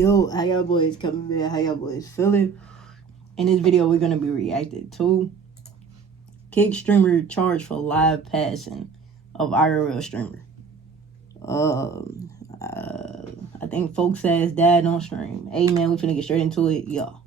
Yo, how y'all boys coming in? How y'all boys feeling? In this video, we're going to be reacting to Kick streamer charged for live passing of IRL streamer. I think folks ass died on stream. Hey man, we finna get straight into it, y'all.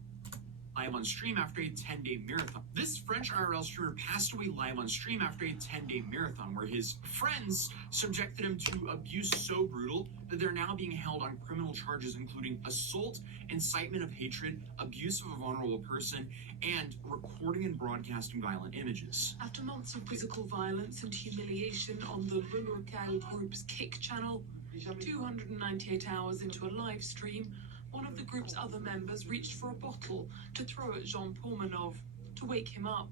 Live on stream after a 10-day marathon. This French IRL streamer passed away live on stream after a 10-day marathon where his friends subjected him to abuse so brutal that they're now being held on criminal charges including assault, incitement of hatred, abuse of a vulnerable person, and recording and broadcasting violent images. After months of physical violence and humiliation on the Le Local group's Kick channel, 298 hours into a live stream, one of the group's other members reached for a bottle to throw at Jean Pormanov to wake him up.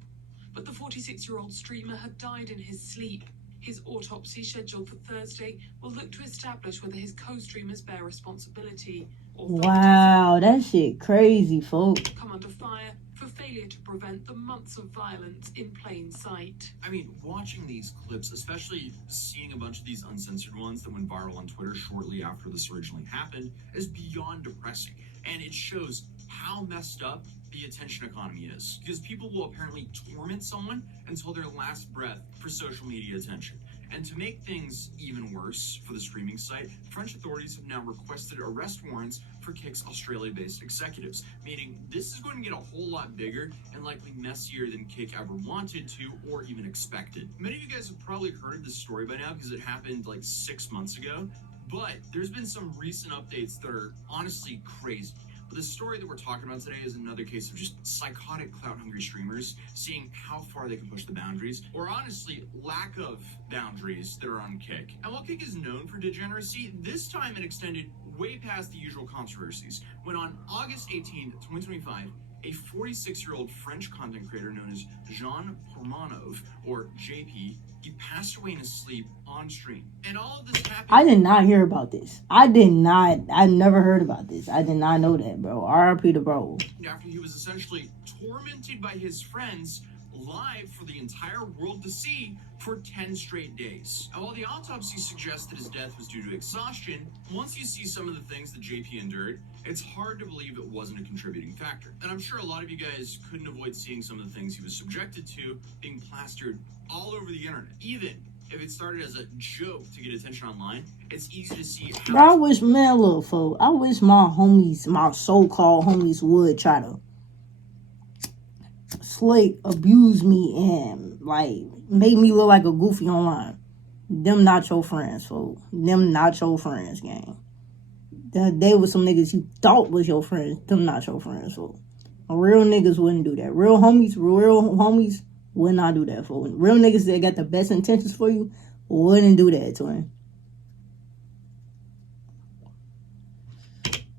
But the 46-year-old streamer had died in his sleep. His autopsy, scheduled for Thursday, will look to establish whether his co-streamers bear responsibility. Wow, that shit crazy, folks. Come under fire for failure to prevent the months of violence in plain sight. I mean, watching these clips, especially seeing a bunch of these uncensored ones that went viral on Twitter shortly after this originally happened, is beyond depressing. And it shows how messed up the attention economy is. Because people will apparently torment someone until their last breath for social media attention. And to make things even worse for the streaming site, French authorities have now requested arrest warrants for Kick's Australia-based executives, meaning this is going to get a whole lot bigger and likely messier than Kick ever wanted to or even expected. Many of you guys have probably heard of this story by now because it happened like 6 months ago, but there's been some recent updates that are honestly crazy. But the story that we're talking about today is another case of just psychotic clout-hungry streamers seeing how far they can push the boundaries, or honestly, lack of boundaries that are on Kick. And while Kick is known for degeneracy, this time it extended way past the usual controversies, when on August 18th, 2025, a 46-year-old French content creator known as Jean Pormanov, or JP, he passed away in his sleep on stream. And all of this happened... I did not hear about this. I never heard about this. I did not know that, bro. RIP to bro. After he was essentially tormented by his friends live for the entire world to see for 10 straight days. And while the autopsy suggests that his death was due to exhaustion, once you see some of the things that JP endured, it's hard to believe it wasn't a contributing factor. And I'm sure a lot of you guys couldn't avoid seeing some of the things he was subjected to being plastered all over the internet. Even if it started as a joke to get attention online, it's easy to see how... Bro, I wish, man, look, folks, I wish my homies, my so-called homies would try to abuse me and like make me look like a goofy online. Them not your friends, folks. Them not your friends, gang. They were some niggas you thought was your friends. Them not your friends, folks. Real niggas wouldn't do that. Real homies would not do that, folks. Real niggas that got the best intentions for you wouldn't do that to him.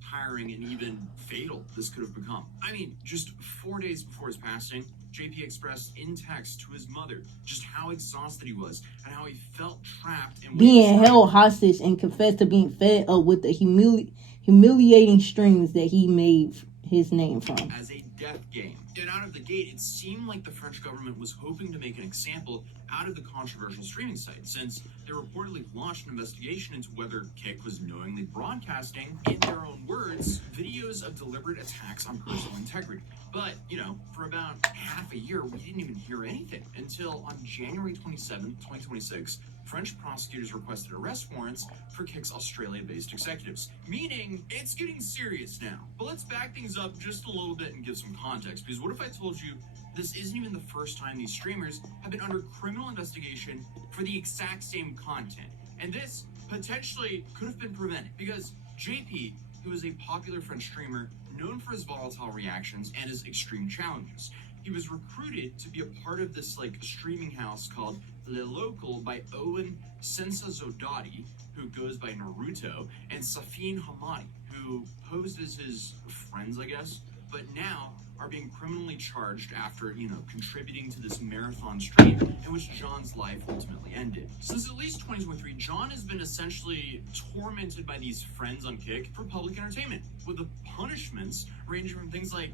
Tiring and even fatal this could have become. I mean, just 4 days before his passing, JP expressed in text to his mother just how exhausted he was and how he felt trapped and being held hostage, and confessed to being fed up with the humiliating streams that he made his name from. As a death game. And out of the gate, it seemed like the French government was hoping to make an example out of the controversial streaming site, since they reportedly launched an investigation into whether Kick was knowingly broadcasting, in their own words, videos of deliberate attacks on personal integrity. But, you know, for about half a year, we didn't even hear anything until on January 27th, 2026, French prosecutors requested arrest warrants for Kick's Australia-based executives, meaning it's getting serious now. But let's back things up just a little bit and give some context, because what if I told you this isn't even the first time these streamers have been under criminal investigation for the exact same content? And this potentially could have been prevented, because JP, who is a popular French streamer known for his volatile reactions and his extreme challenges, he was recruited to be a part of this streaming house called Le Local by Owen Sensazodati, who goes by Naruto, and Safin Hamadi, who posed as his friends, I guess, but now are being criminally charged after, contributing to this marathon stream in which John's life ultimately ended. Since at least 2023, John has been essentially tormented by these friends on Kick for public entertainment, with the punishments ranging from things like,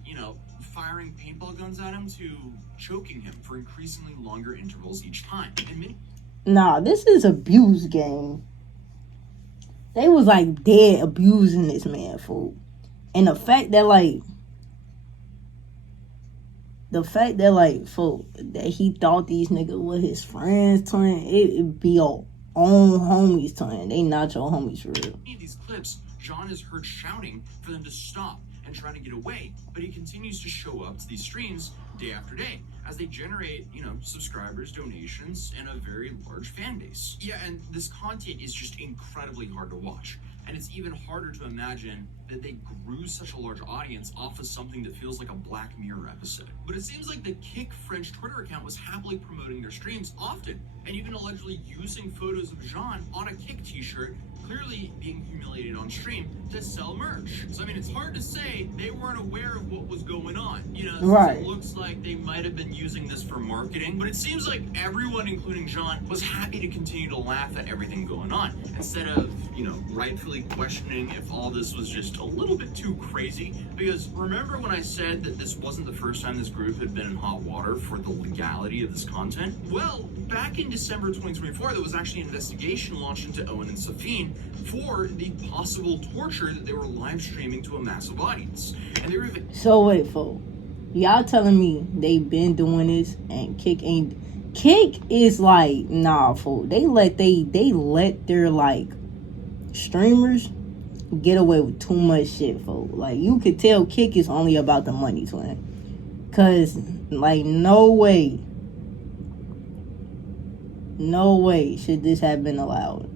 firing paintball guns at him to choking him for increasingly longer intervals each time. And nah, this is abuse, gang. They was dead abusing this man, fool. And the fact that like folk that he thought these niggas were his friends, twin, it be your own homies, twin. They not your homies for real. In these clips, John is heard shouting for them to stop and trying to get away, but he continues to show up to these streams day after day as they generate, subscribers, donations, and a very large fan base. Yeah, and this content is just incredibly hard to watch. And it's even harder to imagine that they grew such a large audience off of something that feels like a Black Mirror episode. But it seems like the Kick French Twitter account was happily promoting their streams often, and even allegedly using photos of Jean on a Kick t-shirt, clearly being humiliated on stream, to sell merch. So, I mean, it's hard to say they weren't aware of what was going on. Right. It looks like they might have been using this for marketing, but it seems like everyone, including Jean, was happy to continue to laugh at everything going on, instead of, rightfully questioning if all this was just a little bit too crazy. Because remember when I said that this wasn't the first time this group had been in hot water for the legality of this content? Well, back in December 2024, there was actually an investigation launched into Owen and Safine for the possible torture that they were live streaming to a massive audience. And they were even... So wait, folks. Y'all telling me they been doing this and Kick ain't... Kick is like, nah, folks. They let their, like, streamers get away with too much shit, folks. Like, you could tell Kick is only about the money, twin. Cause, like, no way should this have been allowed.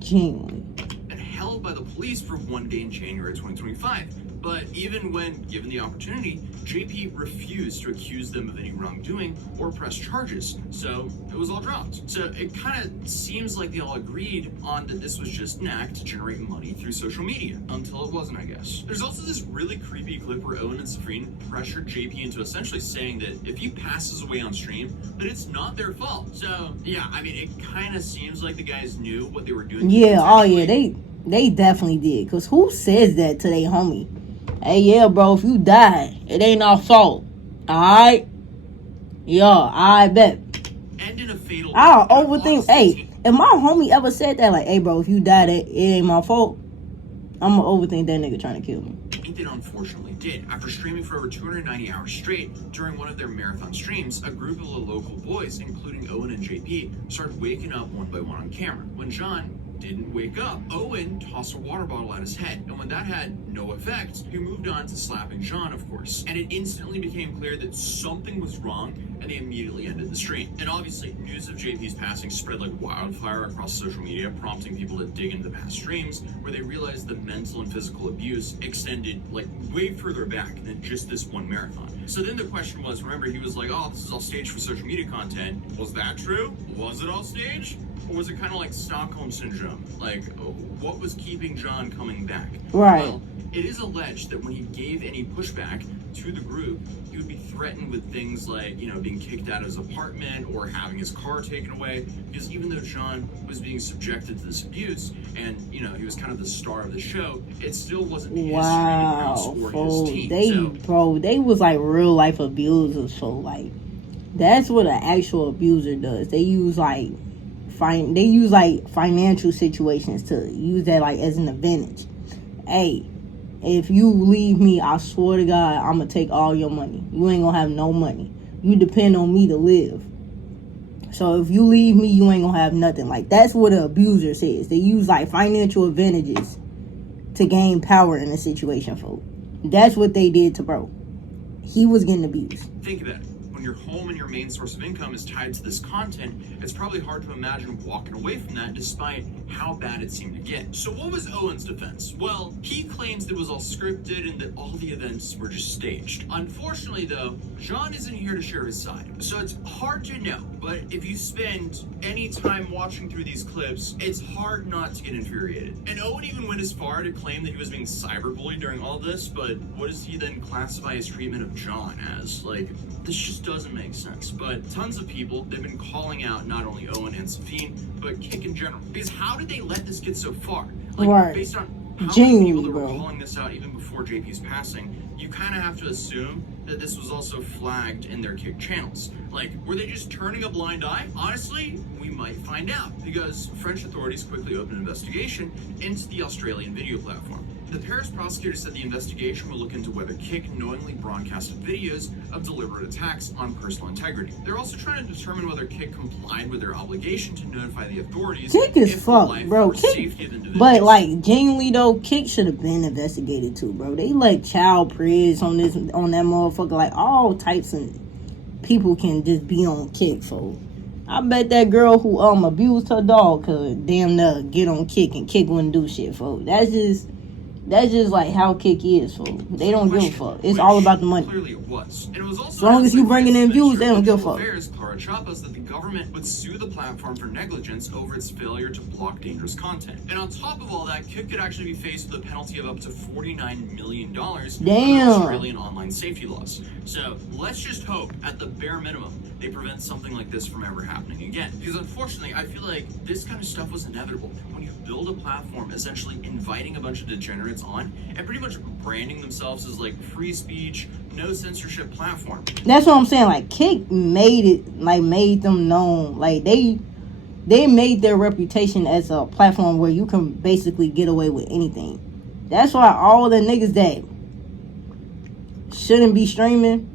Genuinely. And held by the police for one day in January 2025. But even when given the opportunity, JP refused to accuse them of any wrongdoing or press charges. So it was all dropped. So it kind of seems like they all agreed on that this was just an act to generate money through social media. Until it wasn't, I guess. There's also this really creepy clip where Owen and Safine pressured JP into essentially saying that if he passes away on stream, that it's not their fault. So yeah, I mean, it kind of seems like the guys knew what they were doing. Yeah, oh yeah, they definitely did. Cause who says that to their homie? Hey, yeah, bro, if you die, it ain't our fault. Alright? Yeah, I bet. And in a fatal... I'll overthink. Hey, if my homie ever said that, like, hey, bro, if you die, it ain't my fault, I'm gonna overthink that nigga trying to kill me. It unfortunately did. After streaming for over 290 hours straight, during one of their marathon streams, a group of the local boys, including Owen and JP, started waking up one by one on camera. When John didn't wake up, Owen tossed a water bottle at his head, and when that had no effect, he moved on to slapping John, of course. And it instantly became clear that something was wrong, and they immediately ended the stream. And obviously, news of JP's passing spread like wildfire across social media, prompting people to dig into past streams, where they realized the mental and physical abuse extended like way further back than just this one marathon. So then the question was, remember, he was like, oh, this is all staged for social media content. Was that true? Was it all staged? Or was it kind of like Stockholm Syndrome? Like, what was keeping John coming back? Right. Well, it is alleged that when he gave any pushback to the group, he would be threatened with things like, being kicked out of his apartment or having his car taken away. Because even though John was being subjected to this abuse and, he was kind of the star of the show, it still wasn't his training grounds or his team. They was like real life abusers. So, like, that's what an actual abuser does. They use financial situations to use that like as an advantage. Hey, if you leave me, I swear to God, I'm gonna take all your money. You ain't gonna have no money. You depend on me to live. So if you leave me, you ain't gonna have nothing. Like, that's what an abuser says. They use like financial advantages to gain power in a situation, folks. That's what they did to bro. He was getting abused. Think about it. When your home and your main source of income is tied to this content, it's probably hard to imagine walking away from that despite how bad it seemed to get. So what was Owen's defense? Well, he claims it was all scripted and that all the events were just staged. Unfortunately, though, John isn't here to share his side. So it's hard to know, but if you spend any time watching through these clips, it's hard not to get infuriated. And Owen even went as far to claim that he was being cyberbullied during all this, but what does he then classify his treatment of John as? Like, this just doesn't make sense. But tons of people, they've been calling out not only Owen and Safine, but Kick in general. Because how did they let this get so far? Like, right. Based on how many people that were calling this out even before JP's passing, you kind of have to assume that this was also flagged in their Kick channels. Like, were they just turning a blind eye? Honestly, we might find out, because French authorities quickly opened an investigation into the Australian video platform. The Paris prosecutor said the investigation will look into whether Kik knowingly broadcasted videos of deliberate attacks on personal integrity. They're also trying to determine whether Kik complied with their obligation to notify the authorities. Kik is fucked, bro. Kik, but like genuinely though, Kik should have been investigated too, bro. They let child press on that motherfucker. Like all types of people can just be on Kik, so I bet that girl who abused her dog could damn near get on Kik and Kik wouldn't do shit, folks. That's just like how Kik is, folks. They don't give a fuck. It's all about the money. Clearly it was. And it was also as long as you bringing in views, they don't give a fuck. That the government would sue the platform for negligence over its failure to block dangerous content. And on top of all that, Kik could actually be faced with a penalty of up to $49 million Damn. under Australian online safety laws. So let's just hope, at the bare minimum, they prevent something like this from ever happening again. Because unfortunately, I feel like this kind of stuff was inevitable. When you build a platform essentially inviting a bunch of degenerates on and pretty much branding themselves as like free speech, no censorship platform. That's what I'm saying. Like Kik made them known. Like they made their reputation as a platform where you can basically get away with anything. That's why all the niggas that shouldn't be streaming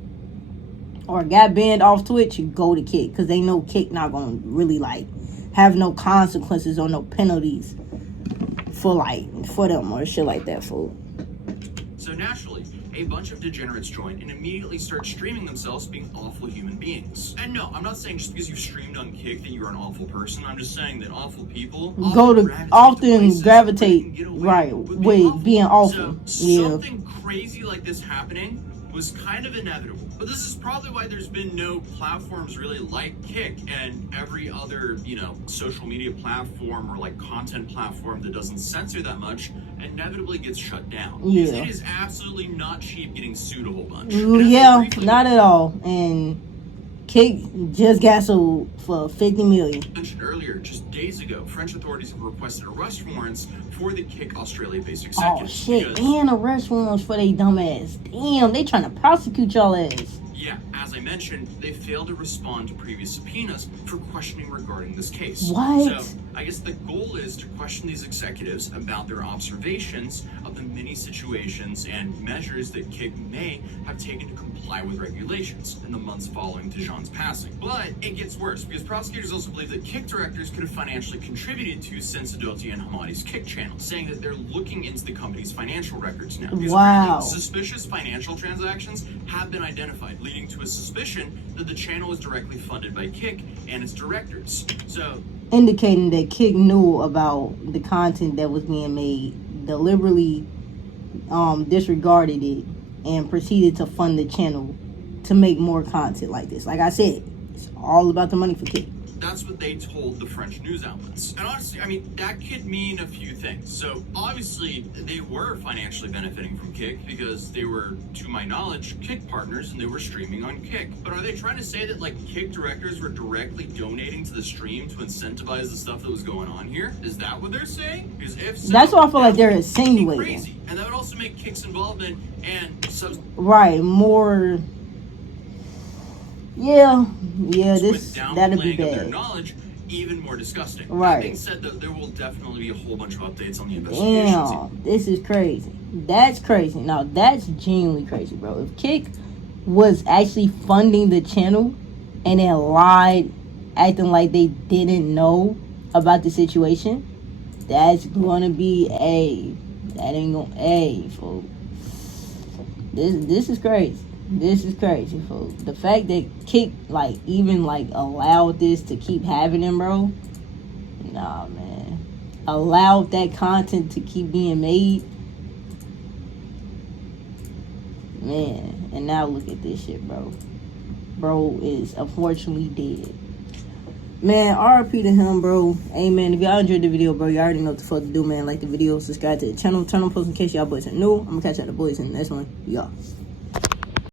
or got banned off Twitch go to Kik, because they know Kik not gonna really like have no consequences or no penalties for them or shit like that, fool. So naturally, a bunch of degenerates join and immediately start streaming themselves being awful human beings. And no, I'm not saying just because you streamed on Kik that you're an awful person. I'm just saying that awful people often gravitate right with being awful. So something crazy like this happening was kind of inevitable. But this is probably why there's been no platforms really like Kik, and every other, social media platform or like content platform that doesn't censor that much inevitably gets shut down. Yeah. Because it is absolutely not cheap getting sued a whole bunch. Yeah, not at all. And Kik just got sold for $50 million. Mentioned earlier, just days ago, French authorities have requested arrest warrants for the Kik Australia-based executives. Oh shit, and arrest warrants for they dumb ass. Damn, they trying to prosecute y'all ass. Yeah, as I mentioned, they failed to respond to previous subpoenas for questioning regarding this case. What? So, I guess the goal is to question these executives about their observations of the many situations and measures that Kik may have taken to comply with regulations in the months following Dijon's passing. But it gets worse, because prosecutors also believe that Kik directors could have financially contributed to Sensidotti and Hamadi's Kik channel, saying that they're looking into the company's financial records now. Wow. Suspicious financial transactions have been identified, leading to a suspicion that the channel was directly funded by Kik and its directors. So, indicating that Kik knew about the content that was being made, deliberately disregarded it, and proceeded to fund the channel to make more content like this. Like I said, it's all about the money for Kik. That's what they told the French news outlets. And honestly, that could mean a few things. So obviously, they were financially benefiting from Kik because they were, to my knowledge, Kik partners and they were streaming on Kik. But are they trying to say that Kik directors were directly donating to the stream to incentivize the stuff that was going on here? Is that what they're saying? Because if so, that's what I feel like they're insinuating. Crazy. And that would also make Kik's involvement and more. Yeah, that'd be bad. Their knowledge even more disgusting. Right. That being said, though, there will definitely be a whole bunch of updates on the investigation. Damn, this is crazy. That's crazy. Now, that's genuinely crazy, bro. If Kik was actually funding the channel and then lied, acting like they didn't know about the situation, that's gonna be that ain't gonna folks. This is crazy. This is crazy, folks. The fact that Kik even allowed this to keep happening, bro. Nah, man. Allowed that content to keep being made. Man, and now look at this shit, bro. Bro is unfortunately dead. Man, RIP to him, bro. Hey, man, if y'all enjoyed the video, bro, you already know what the fuck to do, man. Like the video, subscribe to the channel, turn on post in case y'all boys are new. I'm gonna catch y'all the boys in the next one. Y'all.